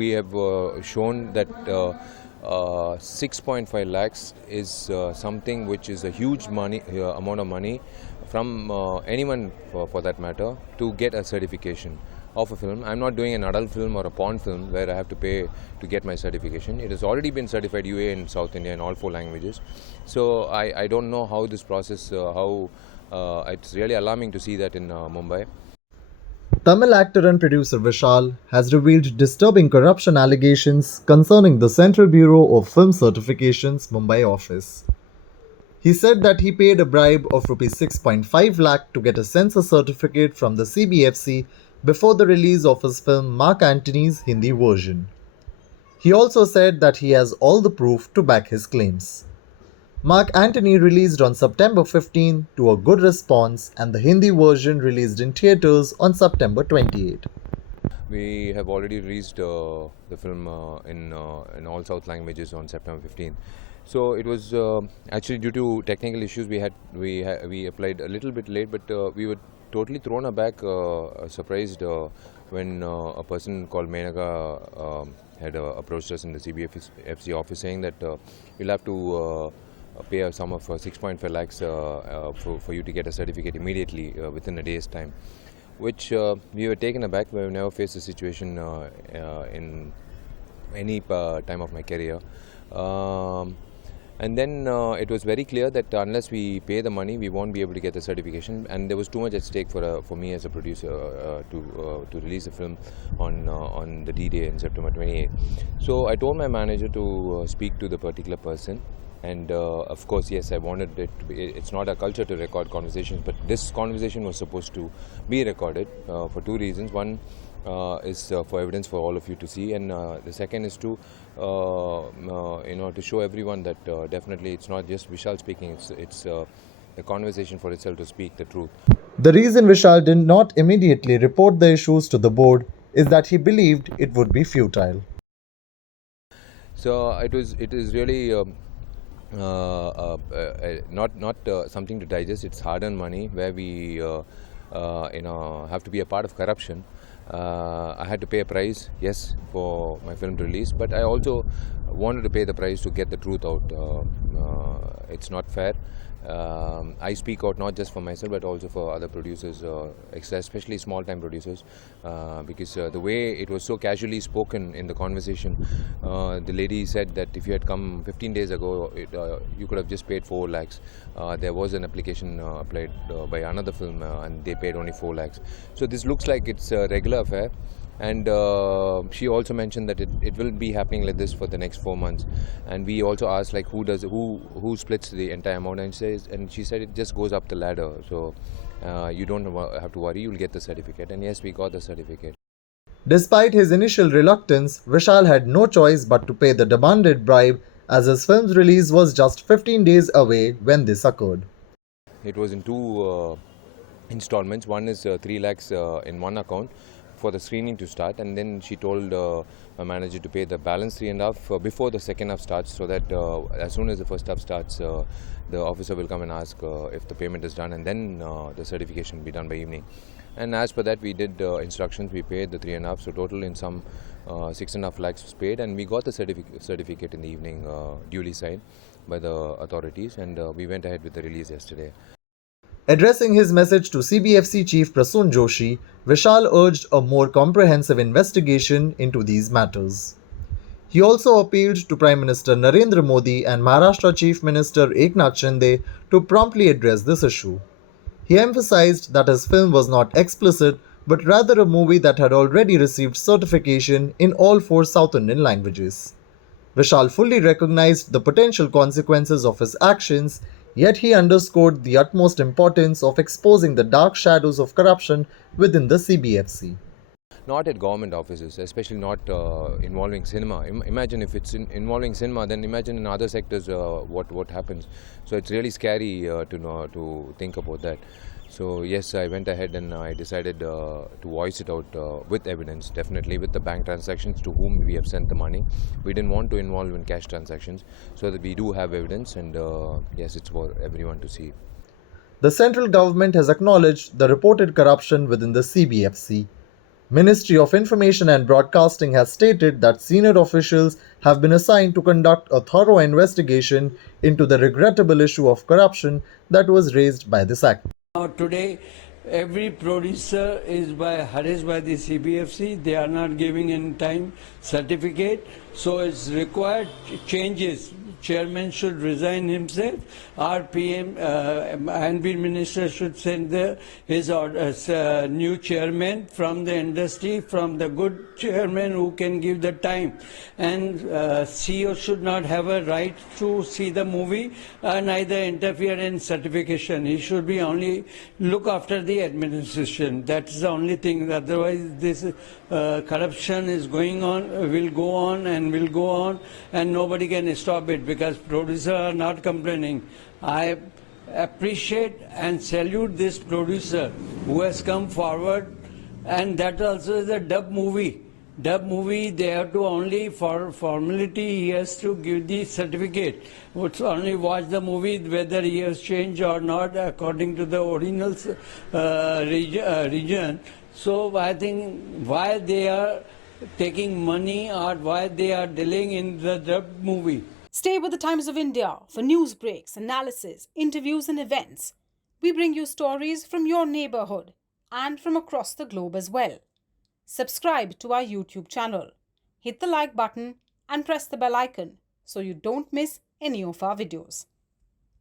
we have shown that 6.5 lakhs is something which is a huge amount of money from anyone for that matter to get a certification of a film. I'm not doing an adult film or a porn film where I have to pay to get my certification. It has already been certified UA in South India in all 4 languages. So I don't know how this process, it's really alarming to see that in Mumbai. Tamil actor and producer Vishal has revealed disturbing corruption allegations concerning the Central Bureau of Film Certification's Mumbai office. He said that he paid a bribe of Rs 6.5 lakh to get a censor certificate from the CBFC before the release of his film Mark Antony's Hindi version. He also said that he has all the proof to back his claims. Mark Antony released on September 15 to a good response, and the Hindi version released in theatres on September 28. We have already released the film in all South languages on September 15. So it was actually due to technical issues we applied a little bit late, but we were totally thrown aback, surprised when a person called Menaka had approached us in the CBFC office saying that we'll have to pay a sum of 6.5 lakhs for you to get a certificate immediately within a day's time, which we were taken aback. We've never faced a situation in any time of my career. And then it was very clear that unless we pay the money, we won't be able to get the certification. And there was too much at stake for me as a producer to release a film on the D-Day in September 28. So I told my manager to speak to the particular person. And of course, yes, I wanted it to be, it's not a culture to record conversations, but this conversation was supposed to be recorded for 2 reasons. One is for evidence for all of you to see, and the second is to to show everyone that definitely it's not just Vishal speaking, it's the conversation for itself to speak the truth. The reason Vishal did not immediately report the issues to the board is that he believed it would be futile. So it is really not something to digest. It's hard-earned money where we have to be a part of corruption. I had to pay a price, yes, for my film to release, but I also wanted to pay the price to get the truth out. It's not fair. I speak out not just for myself but also for other producers, especially small-time producers, because the way it was so casually spoken in the conversation, the lady said that if you had come 15 days ago, you could have just paid 4 lakhs. There was an application applied by another film and they paid only 4 lakhs. So this looks like it's a regular affair. And she also mentioned that it will be happening like this for the next 4 months. And we also asked like who splits the entire amount, and she said it just goes up the ladder. So you don't have to worry, you'll get the certificate. And yes, we got the certificate. Despite his initial reluctance, Vishal had no choice but to pay the demanded bribe, as his film's release was just 15 days away when this occurred. It was in 2 installments. One is 3 lakhs in one account for the screening to start, and then she told my manager to pay the balance 3.5 before the second half starts, so that as soon as the first half starts, the officer will come and ask if the payment is done, and then the certification will be done by evening. And as per that, we did instructions. We paid the 3.5, so total in some 6.5 lakhs was paid, and we got the certificate in the evening, duly signed by the authorities, and we went ahead with the release yesterday. Addressing his message to CBFC Chief Prasoon Joshi, Vishal urged a more comprehensive investigation into these matters. He also appealed to Prime Minister Narendra Modi and Maharashtra Chief Minister Eknath Shinde to promptly address this issue. He emphasized that his film was not explicit, but rather a movie that had already received certification in all 4 South Indian languages. Vishal fully recognized the potential consequences of his actions, yet he underscored the utmost importance of exposing the dark shadows of corruption within the CBFC. Not at government offices, especially not involving cinema. Imagine if it's involving cinema, then imagine in other sectors what happens. So it's really scary to think about that. So yes, I went ahead and I decided to voice it out with evidence, definitely with the bank transactions to whom we have sent the money. We didn't want to involve in cash transactions, so that we do have evidence, and yes, it's for everyone to see. The central government has acknowledged the reported corruption within the CBFC. Ministry of Information and Broadcasting has stated that senior officials have been assigned to conduct a thorough investigation into the regrettable issue of corruption that was raised by this act. Now today, every producer is harassed by the CBFC. They are not giving in time certificate, so it's required changes. Chairman should resign himself. Our PM and Minister should send his orders, new chairman from the industry, from the good chairman who can give the time. And CEO should not have a right to see the movie, neither interfere in certification. He should be only look after the administration. That's the only thing. Otherwise, this corruption is going on, will go on and will go on, and nobody can stop it because producers are not complaining. I appreciate and salute this producer who has come forward, and that also is a dub movie. Dub movie, they have to only, for formality, he has to give the certificate. Would only watch the movie whether he has changed or not according to the original region. So I think why they are taking money or why they are delaying in the dub movie. Stay with the Times of India for news breaks, analysis, interviews and events. We bring you stories from your neighborhood and from across the globe as well. Subscribe to our YouTube channel. Hit the like button and press the bell icon so you don't miss any of our videos.